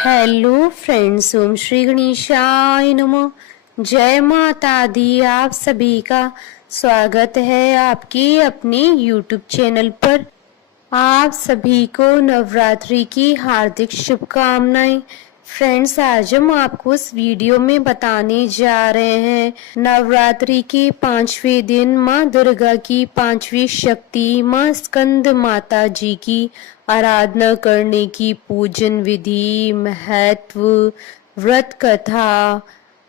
Hello friends, ओम श्री गणेशाय नमः। जय माता दी। आप सभी का स्वागत है आपके अपने YouTube चैनल पर। आप सभी को नवरात्रि की हार्दिक शुभकामनाएं। फ्रेंड्स, आज हम आपको इस वीडियो में बताने जा रहे हैं नवरात्रि के 5वें दिन माँ दुर्गा की 5वीं शक्ति माँ स्कंद माता जी की आराधना करने की पूजन विधि, महत्व, व्रत कथा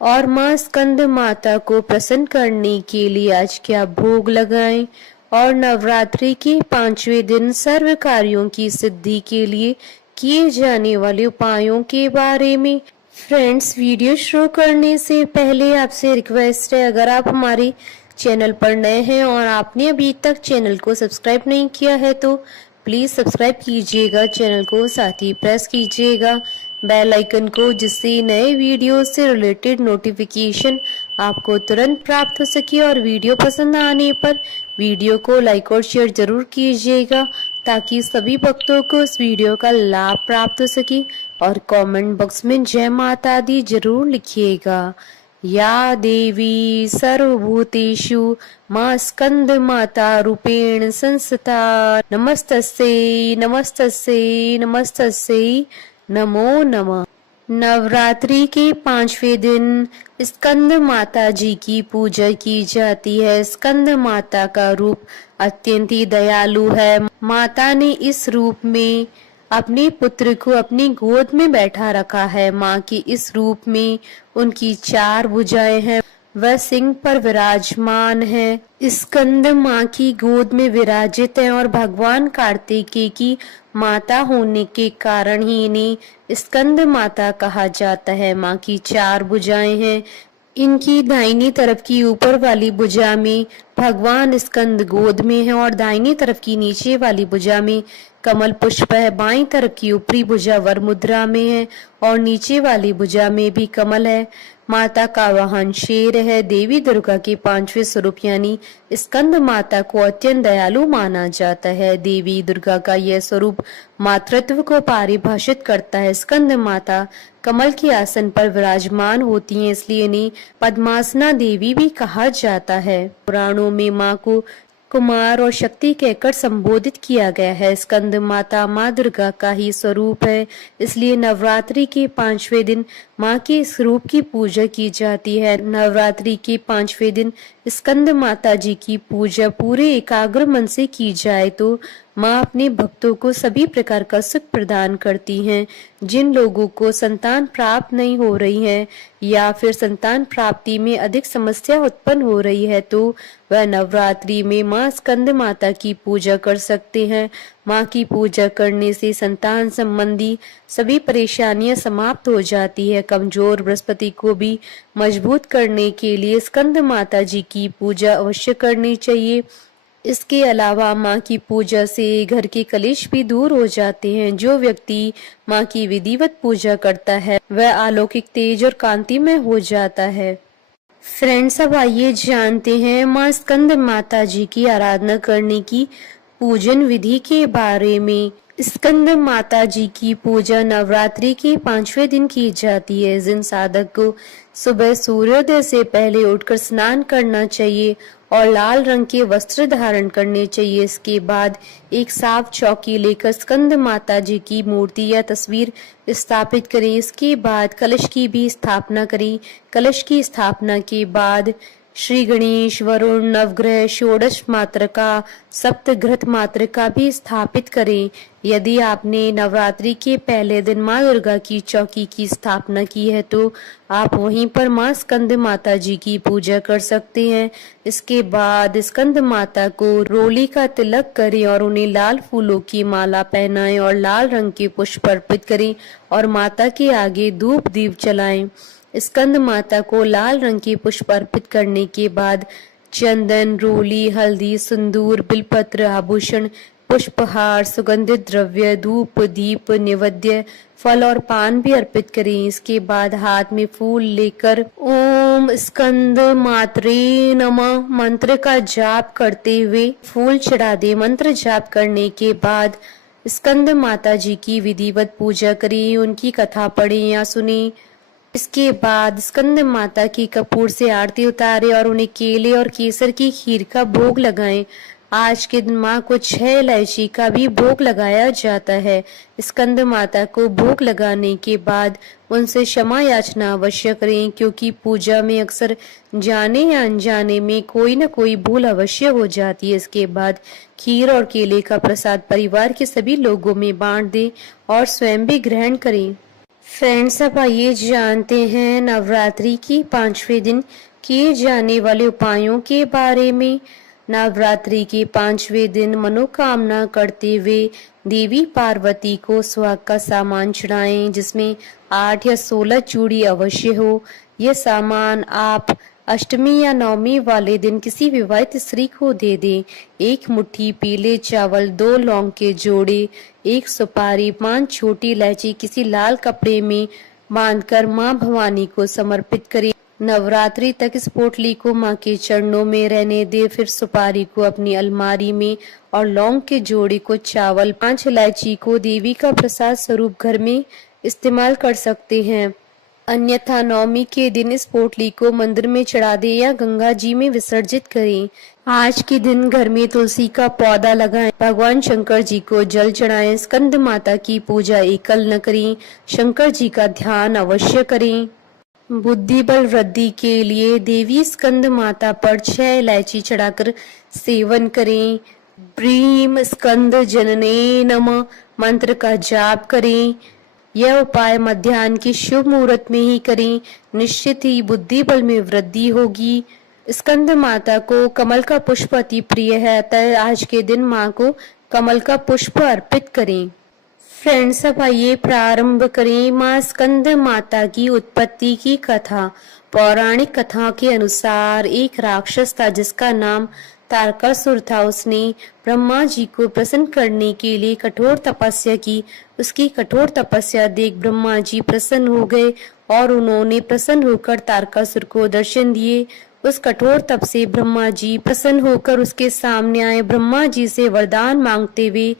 और माँ स्कंद माता को प्रसन्न करने के लिए आज क्या भोग लगाएं और नवरात्रि के 5वें दिन सर्व कार्यों की सिद्धि के लिए किए जाने वाले उपायों के बारे में। फ्रेंड्स, वीडियो शुरू करने से पहले आपसे रिक्वेस्ट है, अगर आप हमारे चैनल पर नए हैं और आपने अभी तक चैनल को सब्सक्राइब नहीं किया है तो प्लीज सब्सक्राइब कीजिएगा चैनल को, साथ ही प्रेस कीजिएगा बेल आइकन को, जिससे नए वीडियो से रिलेटेड नोटिफिकेशन आपको तुरंत प्राप्त हो सके। और वीडियो पसंद आने पर वीडियो को लाइक और शेयर जरूर कीजिएगा ताकि सभी भक्तों को इस वीडियो का लाभ प्राप्त हो सके। और कमेंट बॉक्स में जय माता दी जरूर लिखिएगा। या देवी सर्वभूतेषु माँ स्कंद माता रूपेण संस्थिता नमस्तस्यै नमस्तस्यै नमस्तस्यै नमो नमः। नवरात्रि के 5वें दिन स्कंद माता जी की पूजा की जाती है। स्कंद माता का रूप अत्यंत ही दयालु है। माता ने इस रूप में अपने पुत्र को अपनी गोद में बैठा रखा है। माँ के इस रूप में उनकी 4 भुजाएं हैं, वह सिंह पर विराजमान है। स्कंद माँ की गोद में विराजित है और भगवान कार्तिकेय की माता होने के कारण ही इन्हें स्कंद माता कहा जाता है। माँ की 4 भुजाएं हैं। इनकी दाहिनी तरफ की ऊपर वाली भुजा में भगवान स्कंद गोद में है और दाहिनी तरफ की नीचे वाली भुजा में कमल पुष्प है। बाईं तरफ की ऊपरी भुजा वर मुद्रा में है और नीचे वाली भुजा में भी कमल है। माता का वाहन शेर है। देवी दुर्गा के 5वें स्वरूप यानी स्कंद माता को अत्यंत दयालु माना जाता है। देवी दुर्गा का यह स्वरूप मातृत्व को परिभाषित करता है। स्कंद माता कमल के आसन पर विराजमान होती हैं, इसलिए इन्हें पद्मासना देवी भी कहा जाता है। पुराणों में माँ को कुमार और शक्ति कहकर संबोधित किया गया है। स्कंद माता माँ दुर्गा का ही स्वरूप है, इसलिए नवरात्रि के 5वें दिन माँ के इस रूप की पूजा की जाती है। नवरात्रि के 5वें दिन स्कंद माता जी की पूजा पूरे एकाग्र मन से की जाए तो माँ अपने भक्तों को सभी प्रकार का सुख प्रदान करती हैं। जिन लोगों को संतान प्राप्त नहीं हो रही है या फिर संतान प्राप्ति में अधिक समस्या उत्पन्न हो रही है तो वह नवरात्रि में माँ स्कंद माता की पूजा कर सकते हैं। माँ की पूजा करने से संतान संबंधी सभी परेशानियां समाप्त हो जाती है। कमजोर बृहस्पति को भी मजबूत करने के लिए स्कंद माता जी की पूजा अवश्य करनी चाहिए। इसके अलावा माँ की पूजा से घर के कलेश भी दूर हो जाते हैं। जो व्यक्ति माँ की विधिवत पूजा करता है वह अलौकिक तेज और कांतिमय हो जाता है। फ्रेंड्स, अब आइए जानते हैं माँ स्कंद माता जी की आराधना करने की पूजन विधि के बारे में। स्कंद माता जी की पूजा नवरात्रि के 5वें दिन की जाती है। जिन साधक को सुबह सूर्योदय से पहले उठकर स्नान करना चाहिए और लाल रंग के वस्त्र धारण करने चाहिए। इसके बाद एक साफ चौकी लेकर स्कंद माता जी की मूर्ति या तस्वीर स्थापित करें। इसके बाद कलश की भी स्थापना करें। कलश की स्थापना के बाद श्री गणेश, वरुण, नवग्रह, षोडश मातृका, सप्तघृत मातृका भी स्थापित करें। यदि आपने नवरात्रि के पहले दिन माँ दुर्गा की चौकी की स्थापना की है तो आप वहीं पर माँ स्कंद माता जी की पूजा कर सकते हैं। इसके बाद स्कंद माता को रोली का तिलक करें और उन्हें लाल फूलों की माला पहनाएं और लाल रंग के पुष्प अर्पित करें और माता के आगे धूप दीप जलाएं। स्कंद माता को लाल रंग के पुष्प अर्पित करने के बाद चंदन, रोली, हल्दी, सिंदूर, बिलपत्र, आभूषण, पुष्पहार, सुगंधित द्रव्य, धूप, दीप, नैवेद्य, फल और पान भी अर्पित करें। इसके बाद हाथ में फूल लेकर ओम स्कंद मात्रे नमः मंत्र का जाप करते हुए फूल चढ़ा दे। मंत्र जाप करने के बाद स्कंद माता जी की विधिवत पूजा करें, उनकी कथा पढ़ें या सुने। इसके बाद स्कंद माता की कपूर से आरती उतारें और उन्हें केले और केसर की खीर का भोग लगाएं। आज के दिन माँ को 6 इलायची का भी भोग लगाया जाता है। स्कंद माता को भोग लगाने के बाद उनसे क्षमा याचना अवश्य करें, क्योंकि पूजा में अक्सर जाने या अनजाने में कोई न कोई भूल अवश्य हो जाती है। इसके बाद खीर और केले का प्रसाद परिवार के सभी लोगों में बांट दें और स्वयं भी ग्रहण करें। फ्रेंड्स, अब आइए जानते हैं नवरात्रि की 5वें दिन किए जाने वाले उपायों के बारे में। नवरात्रि के 5वें दिन मनोकामना करते हुए देवी पार्वती को सुहाग का सामान चढ़ाएं, जिसमें 8 या 16 चूड़ी अवश्य हो। यह सामान आप अष्टमी या नवमी वाले दिन किसी विवाहित स्त्री को दे दें। 1 मुट्ठी पीले चावल, 2 लौंग के जोड़े, 1 सुपारी, 5 छोटी इलायची किसी लाल कपड़े में बांधकर मां भवानी को समर्पित करें। नवरात्रि तक इस पोटली को मां के चरणों में रहने दे। फिर सुपारी को अपनी अलमारी में और लौंग के जोड़े को चावल, 5 इलायची को देवी का प्रसाद स्वरूप घर में इस्तेमाल कर सकते हैं। अन्यथा नवमी के दिन इस पोटली को मंदिर में चढ़ा दे या गंगा जी में विसर्जित करें। आज के दिन घर में तुलसी का पौधा लगाएं, भगवान शंकर जी को जल चढ़ाएं। स्कंद माता की पूजा एकल न करें, शंकर जी का ध्यान अवश्य करें। बुद्धि बल वृद्धि के लिए देवी स्कंद माता पर 6 इलायची चढ़ाकर सेवन करें। ब्रीम स्कंद जनने नमः मंत्र का जाप करें। यह उपाय मध्याह्न की शुभ मुहूर्त में ही करें, निश्चित ही बुद्धि बल में वृद्धि होगी। स्कंद माता को कमल का पुष्प अति प्रिय है, अतः आज के दिन माँ को कमल का पुष्प अर्पित करें। फ्रेंड्स, अब आइए प्रारंभ करें माँ स्कंद माता की उत्पत्ति की कथा। पौराणिक कथा के अनुसार एक राक्षस था जिसका नाम तारकासुर था। उसने ब्रह्मा जी को प्रसन्न करने के लिए कठोर तपस्या की। उसकी कठोर तपस्या देख ब्रह्मा जी प्रसन्न हो गए और उन्होंने प्रसन्न होकर तारकासुर को दर्शन दिए। उस कठोर तप से ब्रह्मा जी प्रसन्न होकर उसके सामने आए। ब्रह्मा जी से वरदान मांगते हुए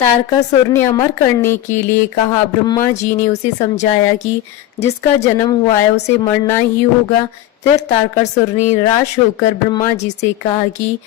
तारकासुर ने अमर करने के लिए कहा। ब्रह्मा जी ने उसे समझाया कि जिसका जन्म हुआ है उसे मरना ही होगा। फिर तारकासुर ने निराश होकर ब्रह्मा जी से कहा कि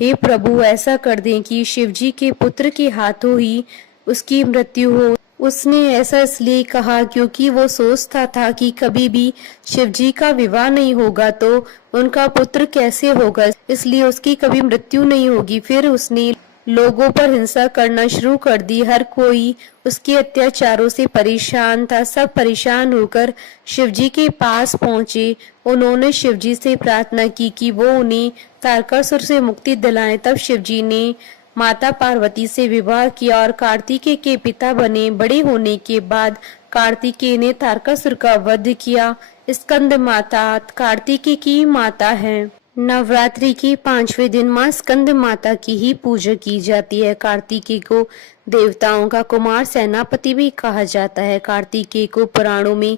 हे प्रभु, ऐसा कर दें कि शिव जी के पुत्र के हाथों ही उसकी मृत्यु हो। उसने ऐसा इसलिए कहा क्योंकि वो सोचता था कि कभी भी शिव जी का विवाह नहीं होगा तो उनका पुत्र कैसे होगा, इसलिए उसकी कभी मृत्यु नहीं होगी। फिर उसने लोगों पर हिंसा करना शुरू कर दी। हर कोई उसके अत्याचारों से परेशान था। सब परेशान होकर शिवजी के पास पहुंचे। उन्होंने शिवजी से प्रार्थना की कि वो उन्हें तारकासुर से मुक्ति दिलाएं। तब शिवजी ने माता पार्वती से विवाह किया और कार्तिकेय के पिता बने। बड़े होने के बाद कार्तिकेय ने तारकासुर का वध किया। स्कंद माता कार्तिकेय की माता है। नवरात्रि के 5वें दिन माँ स्कंद माता की ही पूजा की जाती है। कार्तिकेय को देवताओं का कुमार सेनापति भी कहा जाता है। कार्तिकेय को पुराणों में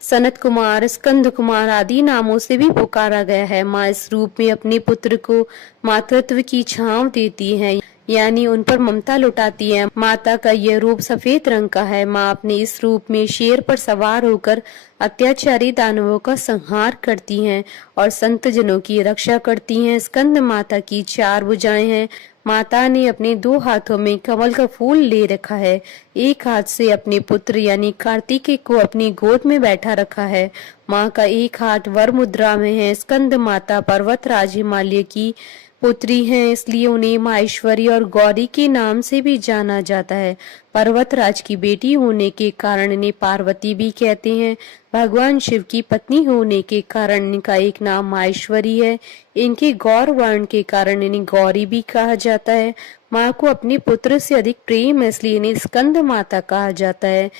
सनत कुमार, स्कंद कुमार आदि नामों से भी पुकारा गया है। माँ इस रूप में अपने पुत्र को मातृत्व की छांव देती है, यानी उन पर ममता लुटाती है। माता का यह रूप सफेद रंग का है। माँ अपने इस रूप में शेर पर सवार होकर अत्याचारी दानवों का संहार करती हैं और संत जनों की रक्षा करती हैं। स्कंद माता की 4 भुजाएं हैं। माता ने अपने 2 हाथों में कमल का फूल ले रखा है। एक हाथ से अपने पुत्र यानी कार्तिकेय को अपनी गोद में बैठा रखा है। माँ का एक हाथ वर मुद्रा में है। स्कंद माता पर्वतराज हिमालय की पुत्री हैं, इसलिए उन्हें माहेश्वरी और गौरी के नाम से भी जाना जाता है। पर्वतराज की बेटी होने के कारण इन्हें पार्वती भी कहते हैं। भगवान शिव की पत्नी होने के कारण इनका एक नाम माहेश्वरी है। इनके गौर वर्ण के कारण इन्हें गौरी भी कहा जाता है। माँ को अपने पुत्र से अधिक प्रेम है, इसलिए इन्हें स्कंद माता कहा जाता है,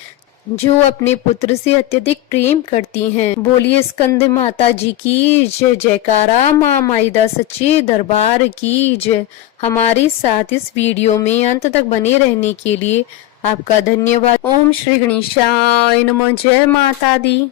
जो अपने पुत्र से अत्यधिक प्रेम करती हैं। बोलिए स्कंद माता जी की जय। जयकारा माँ माईदा सच्चे दरबार की जय। हमारे साथ इस वीडियो में अंत तक बने रहने के लिए आपका धन्यवाद। ओम श्री गणेशाय नमः। जय माता दी।